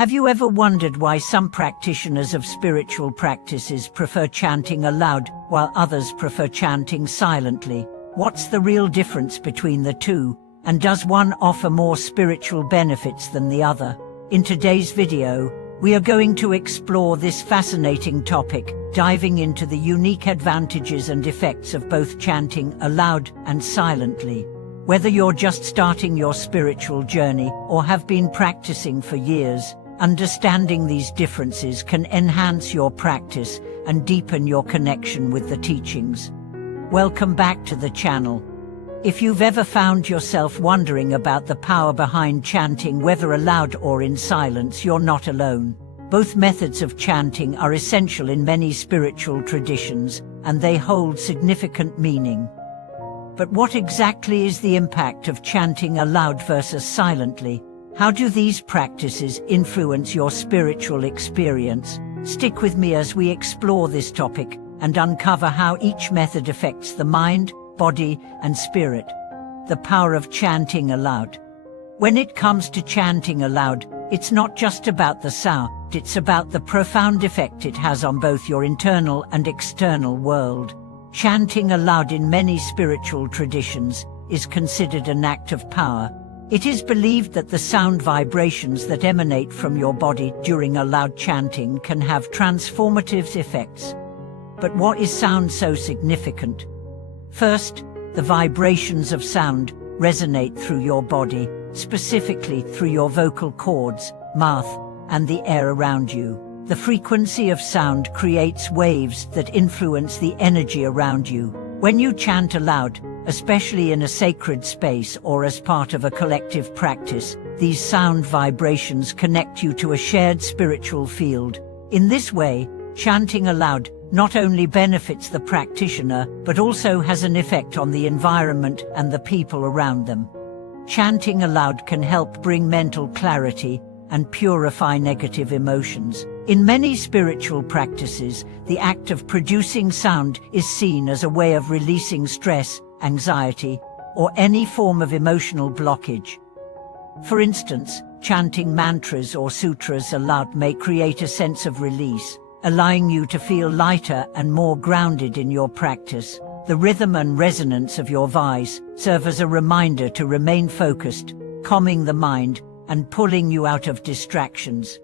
Have you ever wondered why some practitioners of spiritual practices prefer chanting aloud, while others prefer chanting silently? What's the real difference between the two, and does one offer more spiritual benefits than the other? In today's video, we are going to explore this fascinating topic, diving into the unique advantages and effects of both chanting aloud and silently. Whether you're just starting your spiritual journey or have been practicing for years, understanding these differences can enhance your practice and deepen your connection with the teachings. Welcome back to the channel. If you've ever found yourself wondering about the power behind chanting, whether aloud or in silence, you're not alone. Both methods of chanting are essential in many spiritual traditions, and they hold significant meaning. But what exactly is the impact of chanting aloud versus silently? How do these practices influence your spiritual experience? Stick with me as we explore this topic and uncover how each method affects the mind, body, and spirit. The power of chanting aloud. When it comes to chanting aloud, it's not just about the sound, it's about the profound effect it has on both your internal and external world. Chanting aloud in many spiritual traditions is considered an act of power. It is believed that the sound vibrations that emanate from your body during aloud chanting can have transformative effects. But what is sound so significant? First, the vibrations of sound resonate through your body, specifically through your vocal cords, mouth, and the air around you. The frequency of sound creates waves that influence the energy around you. When you chant aloud, especially in a sacred space or as part of a collective practice, these sound vibrations connect you to a shared spiritual field. In this way, chanting aloud not only benefits the practitioner, but also has an effect on the environment and the people around them. Chanting aloud can help bring mental clarity and purify negative emotions. In many spiritual practices, the act of producing sound is seen as a way of releasing stress, anxiety, or any form of emotional blockage. For instance, chanting mantras or sutras aloud may create a sense of release, allowing you to feel lighter and more grounded in your practice. The rhythm and resonance of your voice serve as a reminder to remain focused, calming the mind and pulling you out of distractions.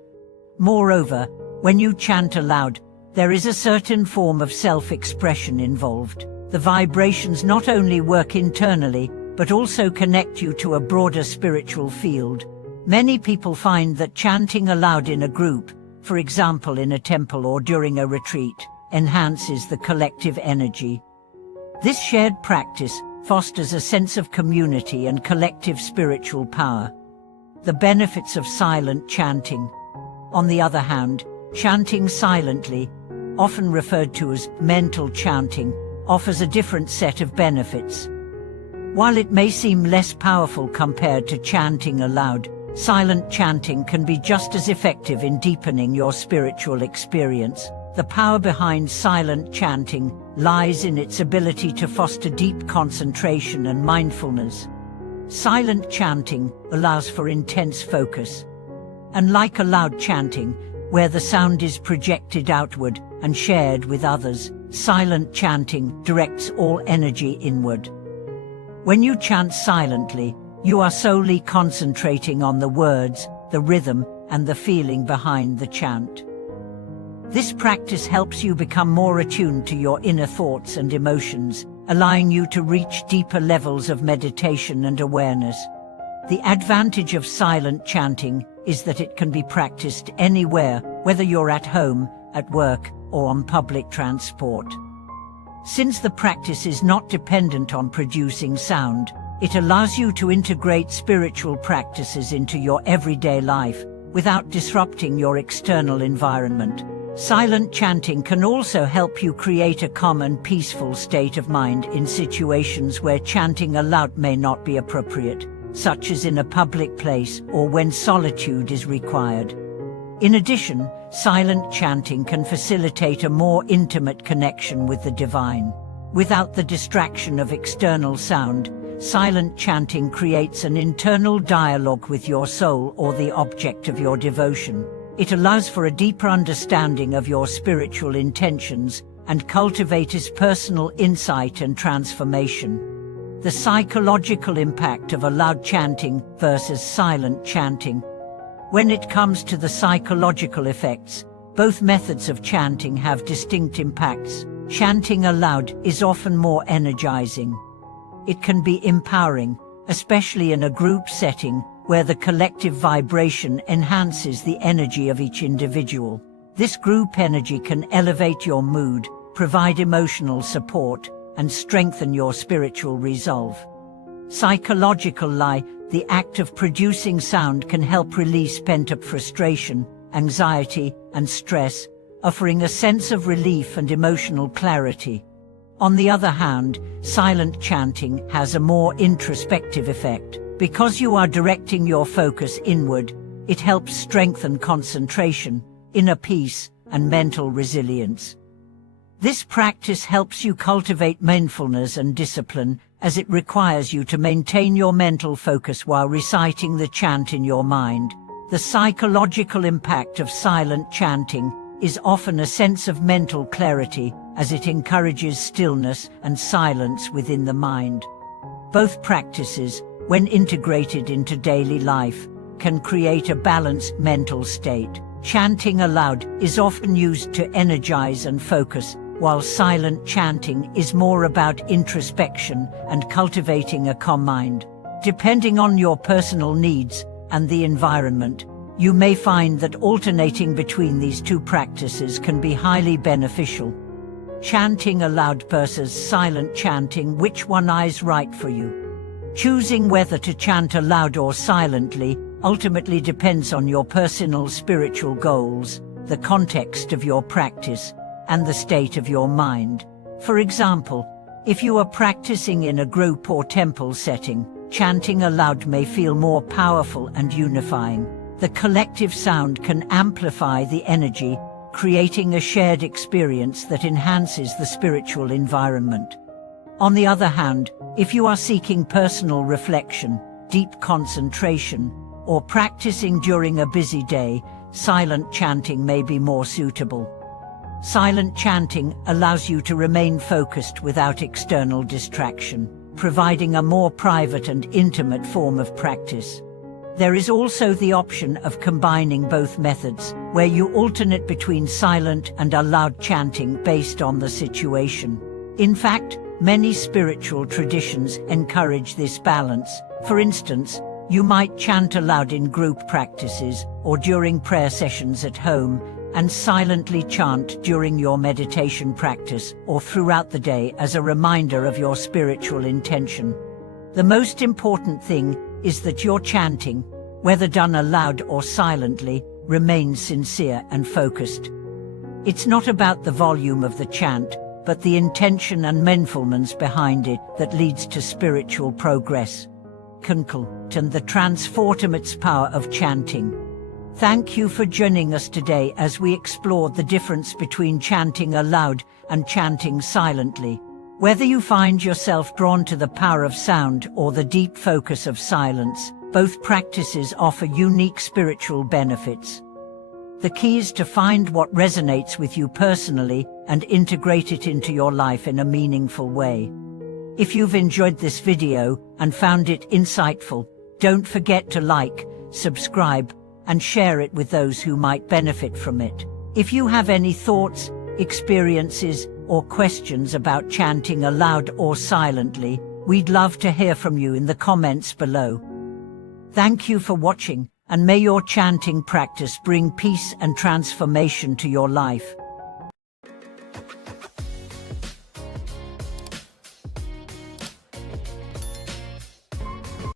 Moreover, when you chant aloud, there is a certain form of self-expression involved. The vibrations not only work internally, but also connect you to a broader spiritual field. Many people find that chanting aloud in a group, for example in a temple or during a retreat, enhances the collective energy. This shared practice fosters a sense of community and collective spiritual power. The benefits of silent chanting. On the other hand, chanting silently, often referred to as mental chanting, offers a different set of benefits. While it may seem less powerful compared to chanting aloud, silent chanting can be just as effective in deepening your spiritual experience. The power behind silent chanting lies in its ability to foster deep concentration and mindfulness. Silent chanting allows for intense focus. Unlike aloud chanting, where the sound is projected outward and shared with others, silent chanting directs all energy inward. When you chant silently, you are solely concentrating on the words, the rhythm, and the feeling behind the chant. This practice helps you become more attuned to your inner thoughts and emotions, allowing you to reach deeper levels of meditation and awareness. The advantage of silent chanting is that it can be practiced anywhere, whether you're at home, at work, or on public transport. Since the practice is not dependent on producing sound, it allows you to integrate spiritual practices into your everyday life without disrupting your external environment. Silent chanting can also help you create a calm and peaceful state of mind in situations where chanting aloud may not be appropriate, such as in a public place or when solitude is required. In addition, silent chanting can facilitate a more intimate connection with the divine. Without the distraction of external sound, silent chanting creates an internal dialogue with your soul or the object of your devotion. It allows for a deeper understanding of your spiritual intentions and cultivates personal insight and transformation. The psychological impact of aloud chanting versus silent chanting. When it comes to the psychological effects, both methods of chanting have distinct impacts. Chanting aloud is often more energizing. It can be empowering, especially in a group setting where the collective vibration enhances the energy of each individual. This group energy can elevate your mood, provide emotional support, and strengthen your spiritual resolve. Psychological lie, the act of producing sound can help release pent-up frustration, anxiety, and stress, offering a sense of relief and emotional clarity. On the other hand, silent chanting has a more introspective effect. Because you are directing your focus inward, it helps strengthen concentration, inner peace, and mental resilience. This practice helps you cultivate mindfulness and discipline, as it requires you to maintain your mental focus while reciting the chant in your mind. The psychological impact of silent chanting is often a sense of mental clarity, as it encourages stillness and silence within the mind. Both practices, when integrated into daily life, can create a balanced mental state. Chanting aloud is often used to energize and focus, while silent chanting is more about introspection and cultivating a calm mind. Depending on your personal needs and the environment, you may find that alternating between these two practices can be highly beneficial. Chanting aloud versus silent chanting, which one is right for you? Choosing whether to chant aloud or silently ultimately depends on your personal spiritual goals, the context of your practice, and the state of your mind. For example, if you are practicing in a group or temple setting, chanting aloud may feel more powerful and unifying. The collective sound can amplify the energy, creating a shared experience that enhances the spiritual environment. On the other hand, if you are seeking personal reflection, deep concentration, or practicing during a busy day, silent chanting may be more suitable. Silent chanting allows you to remain focused without external distraction, providing a more private and intimate form of practice. There is also the option of combining both methods, where you alternate between silent and aloud chanting based on the situation. In fact, many spiritual traditions encourage this balance. For instance, you might chant aloud in group practices or during prayer sessions at home, and silently chant during your meditation practice or throughout the day as a reminder of your spiritual intention. The most important thing is that your chanting, whether done aloud or silently, remains sincere and focused. It's not about the volume of the chant, but the intention and mindfulness behind it that leads to spiritual progress. Conclusion: the transformative power of chanting. Thank you for joining us today as we explored the difference between chanting aloud and chanting silently. Whether you find yourself drawn to the power of sound or the deep focus of silence, both practices offer unique spiritual benefits. The key is to find what resonates with you personally and integrate it into your life in a meaningful way. If you've enjoyed this video and found it insightful, don't forget to like, subscribe, and share it with those who might benefit from it. If you have any thoughts, experiences, or questions about chanting aloud or silently, we'd love to hear from you in the comments below. Thank you for watching, and may your chanting practice bring peace and transformation to your life.